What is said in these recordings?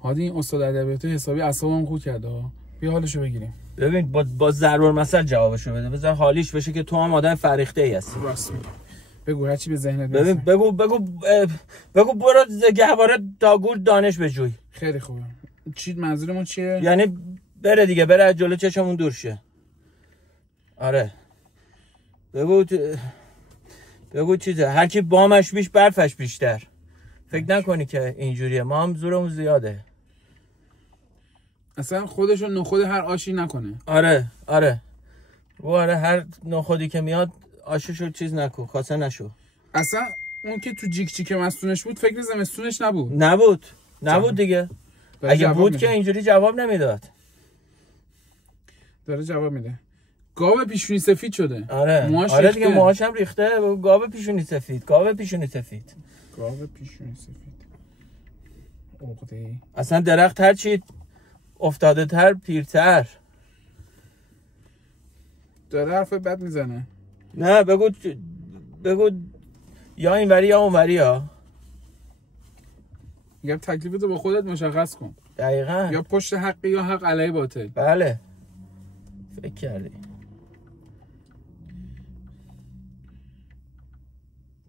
هادی این استاد ادبیات حسابی اعصابم خورد کرده. بیا حالشو بگیریم. ببین با ضرب المثل جوابشو بده. بذار حالیش بشه که تو هم آدم فریخته ای هستی. راست میگی. بگو هر چی به ذهنت ببین بگو برو گهواره داگور دانش بجوی. خیلی خوبه. چی منظورمون چیه؟ یعنی بره دیگه، بره از جلو چشمون دور شه. آره بگو چیزه، هر کی بامش بیش برفش بیشتر. فکر نکنی که اینجوریه، ما هم زورمون زیاده. اصلا خودشو نخود هر آشی نکنه. آره هر نخودی که میاد آششو چیز نکن، خاصه نشو. اصلا اون که تو جیک جیک مستونش بود فکر زمستونش نبود دیگه. اگه بود که اینجوری جواب نمیداد. داره جواب میده. گاو پیشونی سفید شده. آره دیگه، موهاش هم ریخته. گاو پیشونی سفید. عقده‌ای. اصلا درخت هر چی افتاده تر پیرتر. داره حرف بد میزنه. نه بگو یا اینوری یا اونوری ها. میگم تکلیفتو با خودت مشخص کن. دقیقاً. یا پشت حقی یا حق علیه باطل. بله. فکر کردی.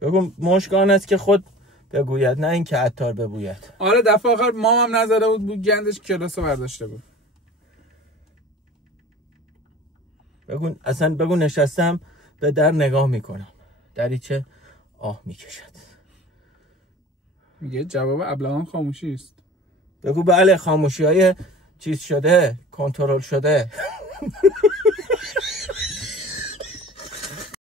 بگو مشکان است که خود بگوید، نه این که عطار بگوید. آره دفعه آخر مامم نزده بود گندش کلاسو برداشته بود. بگو نشستم به در نگاه میکنم، دریچه آه میکشد. میگه جواب ابلهان خاموشی است. بگو بله، خاموشی های چیز شده، کنترل شده.